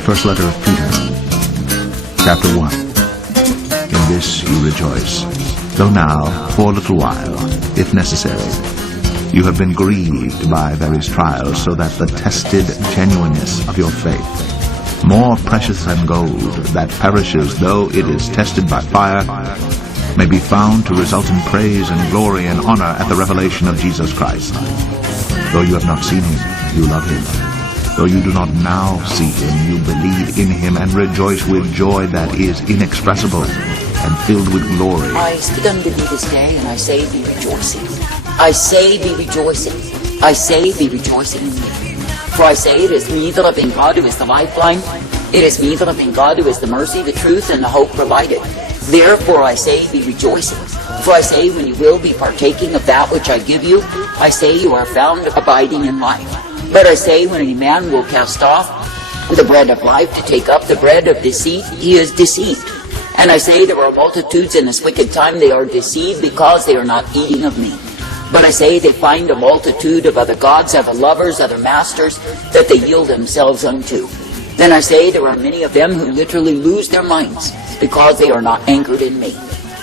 The first letter of Peter, chapter 1. In this you rejoice, though now, for a little while, if necessary, you have been grieved by various trials, so that the tested genuineness of your faith, more precious than gold that perishes though it is tested by fire, may be found to result in praise and glory and honor at the revelation of Jesus Christ. Though you have not seen him, you love him. Though you do not now see him, you believe in him and rejoice with joy that is inexpressible and filled with glory. I stood unto thee this day, and I say, be rejoicing. I say, be rejoicing. I say, be rejoicing in me. For I say, it is me, the living God, who is the lifeline. It is me, the living God, who is the mercy, the truth, and the hope provided. Therefore I say, be rejoicing. For I say, when you will be partaking of that which I give you, I say you are found abiding in life. But I say, when any man will cast off the bread of life to take up the bread of deceit, he is deceived. And I say, there are multitudes in this wicked time, they are deceived because they are not eating of me. But I say, they find a multitude of other gods, other lovers, other masters, that they yield themselves unto. Then I say, there are many of them who literally lose their minds, because they are not anchored in me.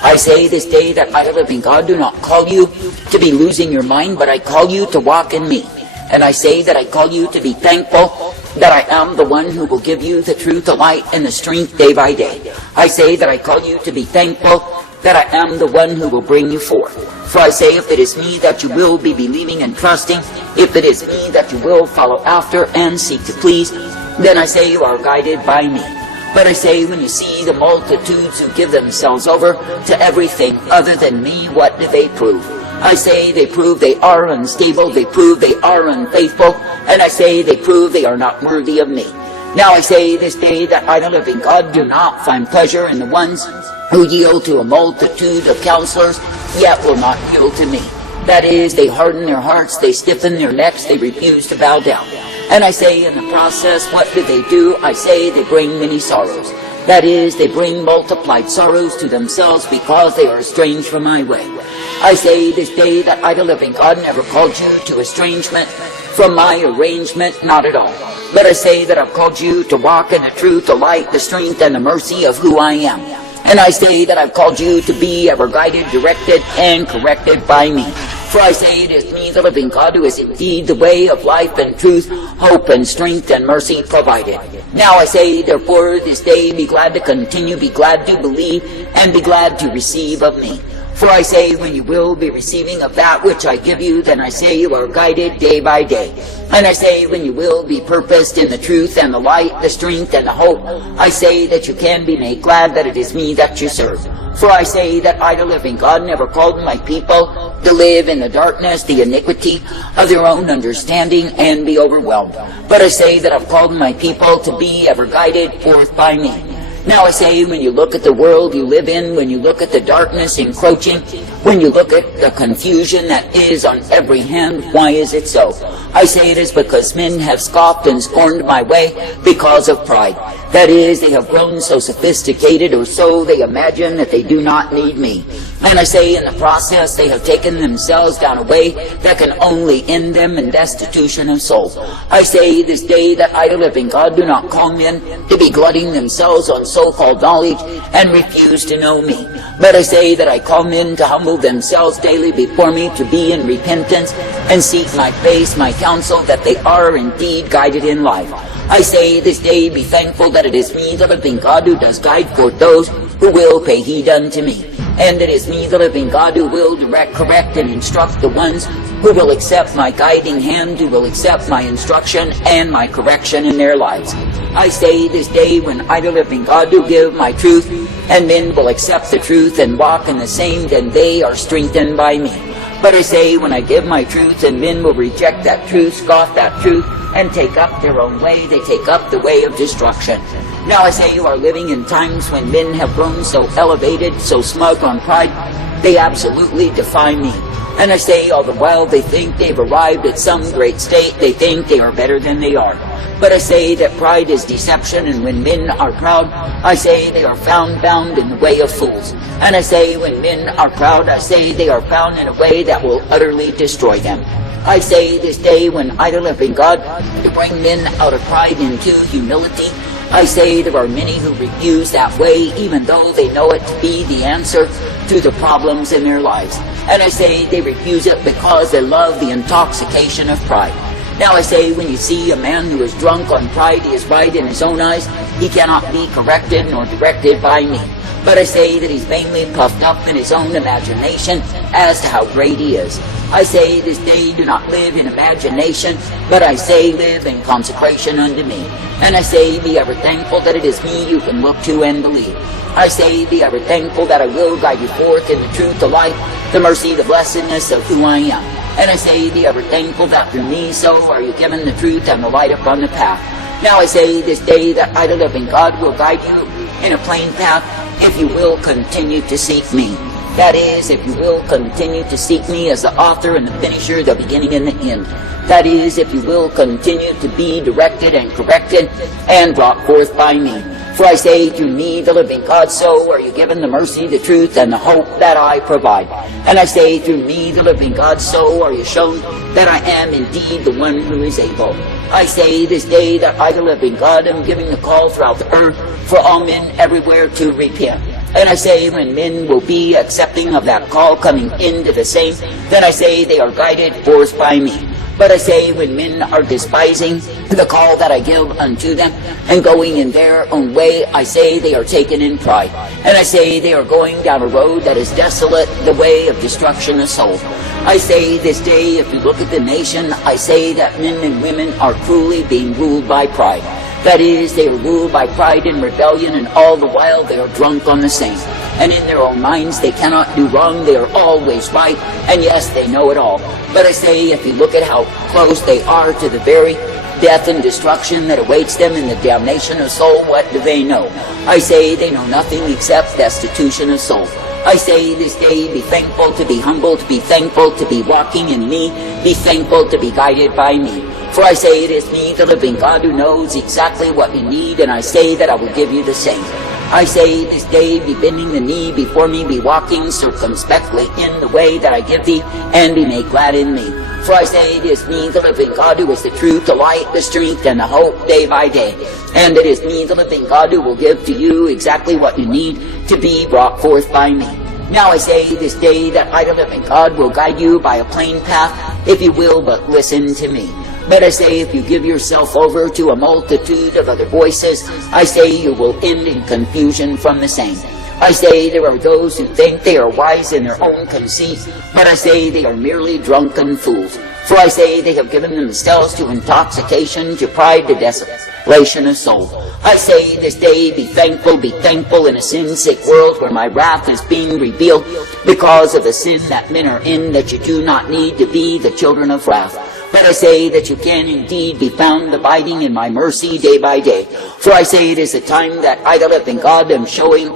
I say this day that I, the living God, do not call you to be losing your mind, but I call you to walk in me. And I say that I call you to be thankful that I am the one who will give you the truth, the light, and the strength day by day. I say that I call you to be thankful that I am the one who will bring you forth. For I say, if it is me that you will be believing and trusting, if it is me that you will follow after and seek to please, then I say you are guided by me. But I say, when you see the multitudes who give themselves over to everything other than me, what do they prove? I say they prove they are unstable, they prove they are unfaithful, and I say they prove they are not worthy of me. Now I say this day that I, the living God, do not find pleasure in the ones who yield to a multitude of counselors, yet will not yield to me. That is, they harden their hearts, they stiffen their necks, they refuse to bow down. And I say in the process, what do? I say they bring many sorrows. That is, they bring multiplied sorrows to themselves because they are estranged from my way. I say this day that I, the living God, never called you to estrangement from my arrangement, not at all. But I say that I've called you to walk in the truth, the light, the strength, and the mercy of who I am. And I say that I've called you to be ever guided, directed, and corrected by me. For I say it is me, the living God, who is indeed the way of life and truth, hope and strength and mercy provided. Now I say, therefore, this day be glad to continue, be glad to believe, and be glad to receive of me. For I say, when you will be receiving of that which I give you, then I say you are guided day by day. And I say, when you will be purposed in the truth and the light, the strength and the hope, I say that you can be made glad that it is me that you serve. For I say that I, the living God, never called my people to live in the darkness, the iniquity of their own understanding, and be overwhelmed. But I say that I've called my people to be ever guided forth by me. Now I say, when you look at the world you live in, when you look at the darkness encroaching, when you look at the confusion that is on every hand, why is it so? I say it is because men have scoffed and scorned my way because of pride. That is, they have grown so sophisticated, or so they imagine, that they do not need me. And I say in the process they have taken themselves down a way that can only end them in destitution of soul. I say this day that I, the living God, do not call men to be glutting themselves on so-called knowledge and refuse to know me. But I say that I call men to humble themselves daily before me, to be in repentance and seek my face, my counsel, that they are indeed guided in life. I say this day be thankful that it is me, the living God, who does guide forth those who will pay heed unto me. And it is me, the living God, who will direct, correct, and instruct the ones who will accept my guiding hand, who will accept my instruction and my correction in their lives. I say this day, when I, the living God, do give my truth, and men will accept the truth and walk in the same, then they are strengthened by me. But I say, when I give my truth, and men will reject that truth, scoff that truth, and take up their own way, they take up the way of destruction. Now I say, you are living in times when men have grown so elevated, so smug on pride, they absolutely defy me. And I say, all the while they think they've arrived at some great state, they think they are better than they are. But I say that pride is deception, and when men are proud, I say they are found bound in the way of fools. And I say, when men are proud, I say they are found in a way that will utterly destroy them. I say this day, when I, the living God, to bring men out of pride into humility, I say there are many who refuse that way, even though they know it to be the answer to the problems in their lives. And I say they refuse it because they love the intoxication of pride. Now I say, when you see a man who is drunk on pride, he is right in his own eyes. He cannot be corrected nor directed by me. But I say that he's mainly puffed up in his own imagination as to how great he is. I say this day do not live in imagination, but I say live in consecration unto me. And I say be ever thankful that it is me you can look to and believe. I say be ever thankful that I will guide you forth in the truth, the light, the mercy, the blessedness of who I am. And I say be ever thankful that through me so are you given the truth and the light upon the path. Now I say this day that I, the living God, will guide you in a plain path if you will continue to seek me. That is, if you will continue to seek me as the author and the finisher, the beginning and the end. That is, if you will continue to be directed and corrected and brought forth by me. For I say, through me, the living God, so are you given the mercy, the truth, and the hope that I provide. And I say, through me, the living God, so are you shown that I am indeed the one who is able. I say this day that I, the living God, am giving the call throughout the earth for all men everywhere to repent. And I say, when men will be accepting of that call, coming into the same, then I say they are guided forth by me. But I say, when men are despising the call that I give unto them, and going in their own way, I say they are taken in pride. And I say they are going down a road that is desolate, the way of destruction of soul. I say this day, if you look at the nation, I say that men and women are cruelly being ruled by pride. That is, they are ruled by pride and rebellion, and all the while they are drunk on the same. And in their own minds they cannot do wrong, they are always right, and yes, they know it all. But I say, if you look at how close they are to the very death and destruction that awaits them in the damnation of soul, what do they know? I say they know nothing except destitution of soul. I say this day, be thankful to be humble, to be thankful to be walking in me, be thankful to be guided by me. For I say it is me, the living God, who knows exactly what you need, and I say that I will give you the same. I say this day, be bending the knee before me, be walking circumspectly in the way that I give thee, and be made glad in me. For I say it is me, the living God, who is the truth, the light, the strength, and the hope day by day. And it is me, the living God, who will give to you exactly what you need to be brought forth by me. Now I say this day that I, the living God, will guide you by a plain path, if you will but listen to me. But I say, if you give yourself over to a multitude of other voices, I say you will end in confusion from the same. I say there are those who think they are wise in their own conceit, but I say they are merely drunken fools. For I say they have given themselves to intoxication, to pride, to desolation of soul. I say this day, be thankful in a sin-sick world where my wrath is being revealed because of the sin that men are in, that you do not need to be the children of wrath. But I say that you can indeed be found abiding in my mercy day by day. For I say it is a time that I, the living God, am showing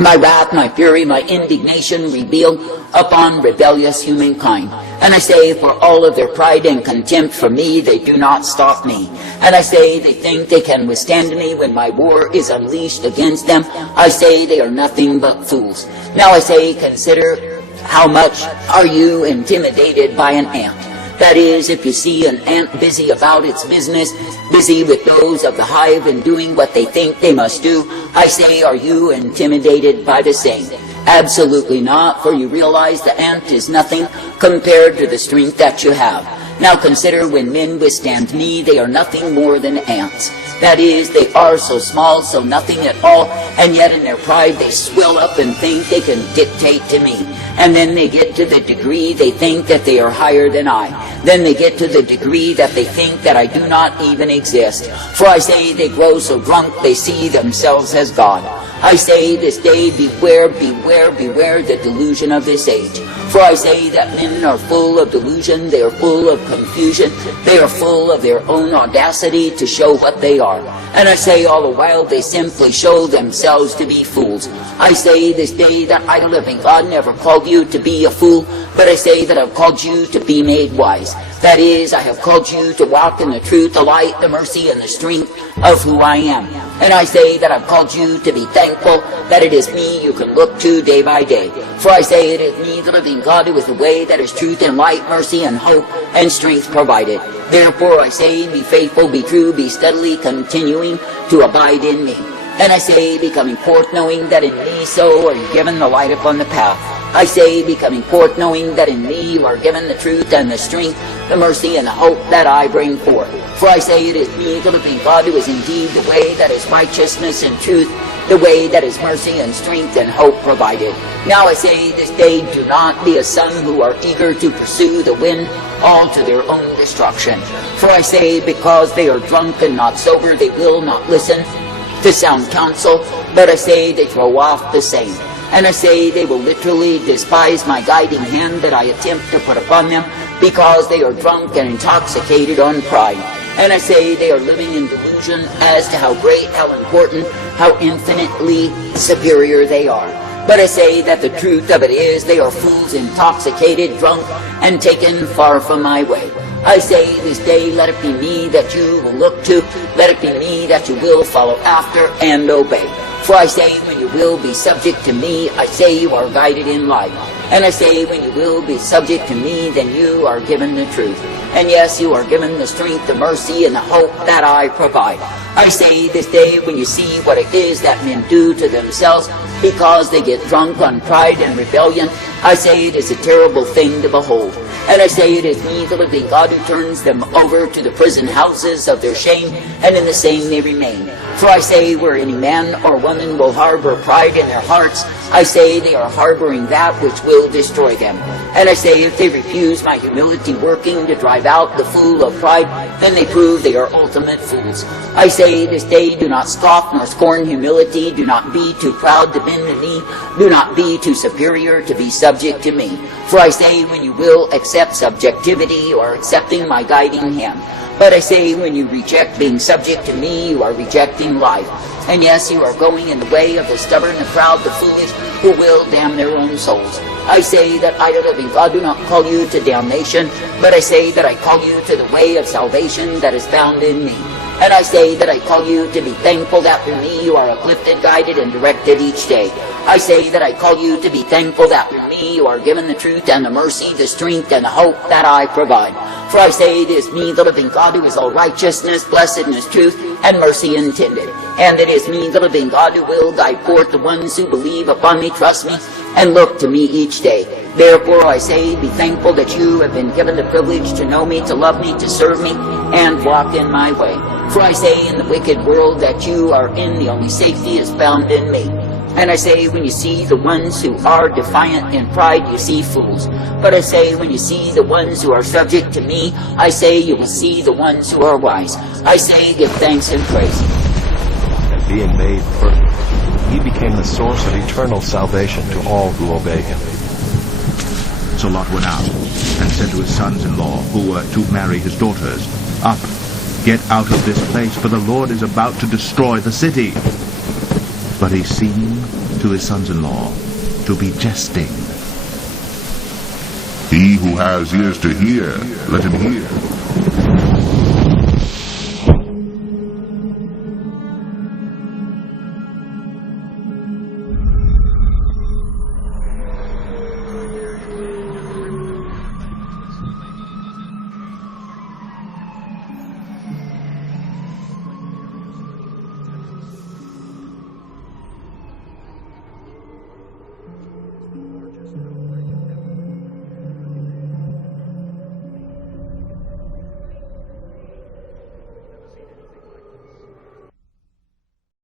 my wrath, my fury, my indignation revealed upon rebellious humankind. And I say, for all of their pride and contempt for me, they do not stop me. And I say, they think they can withstand me when my war is unleashed against them. I say, they are nothing but fools. Now I say, consider how much are you intimidated by an ant. That is, if you see an ant busy about its business, busy with those of the hive and doing what they think they must do, I say, are you intimidated by the same? Absolutely not, for you realize the ant is nothing compared to the strength that you have. Now consider, when men withstand me, they are nothing more than ants. That is, they are so small, so nothing at all, and yet in their pride they swell up and think they can dictate to me. And then they get to the degree they think that they are higher than I. Then they get to the degree that they think that I do not even exist. For I say they grow so drunk they see themselves as God. I say this day, beware, beware, beware the delusion of this age. For I say that men are full of delusion, they are full of confusion, they are full of their own audacity to show what they are. And I say all the while they simply show themselves to be fools. I say this day that I, the living God, never called you to be a fool, but I say that I've called you to be made wise. That is, I have called you to walk in the truth, the light, the mercy, and the strength of who I am. And I say that I've called you to be thankful that it is me you can look to day by day. For I say it is me, the living God, who is the way, that is truth and light, mercy and hope and strength provided. Therefore I say, be faithful, be true, be steadily continuing to abide in me. And I say, becoming forth, knowing that in me so are you given the light upon the path. I say, becoming forth, knowing that in me you are given the truth and the strength, the mercy and the hope that I bring forth. For I say, it is me, the living God, who is indeed the way that is righteousness and truth, the way that is mercy and strength and hope provided. Now I say this day, do not be as some who are eager to pursue the wind, all to their own destruction. For I say, because they are drunk and not sober, they will not listen to sound counsel, but I say they throw off the same. And I say they will literally despise my guiding hand that I attempt to put upon them, because they are drunk and intoxicated on pride. And I say they are living in delusion as to how great, how important, how infinitely superior they are. But I say that the truth of it is they are fools, intoxicated, drunk, and taken far from my way. I say this day, let it be me that you will look to, let it be me that you will follow after and obey. For I say, when you will be subject to me, I say you are guided in life. And I say, when you will be subject to me, then you are given the truth. And yes, you are given the strength, the mercy, and the hope that I provide. I say this day, when you see what it is that men do to themselves because they get drunk on pride and rebellion, I say it is a terrible thing to behold. And I say it is me, the living God, who turns them over to the prison houses of their shame, and in the same they remain. For I say, where any man or woman will harbor pride in their hearts, I say they are harboring that which will destroy them. And I say, if they refuse my humility working to drive out the fool of pride, then they prove they are ultimate fools. I say this day, do not scoff nor scorn humility, do not be too proud to bend the knee, do not be too superior to be subject to me. For I say, when you will accept subjectivity, you are accepting my guiding hand. But I say, when you reject being subject to me, you are rejecting life. And yes, you are going in the way of the stubborn, the proud, the foolish, who will damn their own souls. I say that I, the living God, do not call you to damnation, but I say that I call you to the way of salvation that is found in me. And I say that I call you to be thankful that through me you are uplifted, guided, and directed each day. I say that I call you to be thankful that through me you are given the truth and the mercy, the strength, and the hope that I provide. For I say it is me, the living God, who is all righteousness, blessedness, truth, and mercy intended. And it is me, the living God, who will guide forth the ones who believe upon me, trust me, and look to me each day. Therefore I say, be thankful that you have been given the privilege to know me, to love me, to serve me, and walk in my way. For I say, in the wicked world that you are in, the only safety is found in me. And I say, when you see the ones who are defiant in pride, you see fools. But I say, when you see the ones who are subject to me, I say you will see the ones who are wise. I say, give thanks and praise. And being made perfect, he became the source of eternal salvation to all who obey him. So Lot went out and said to his sons-in-law, who were to marry his daughters, Up, get out of this place, for the Lord is about to destroy the city. But he seemed to his sons-in-law to be jesting. He who has ears to hear, let him hear.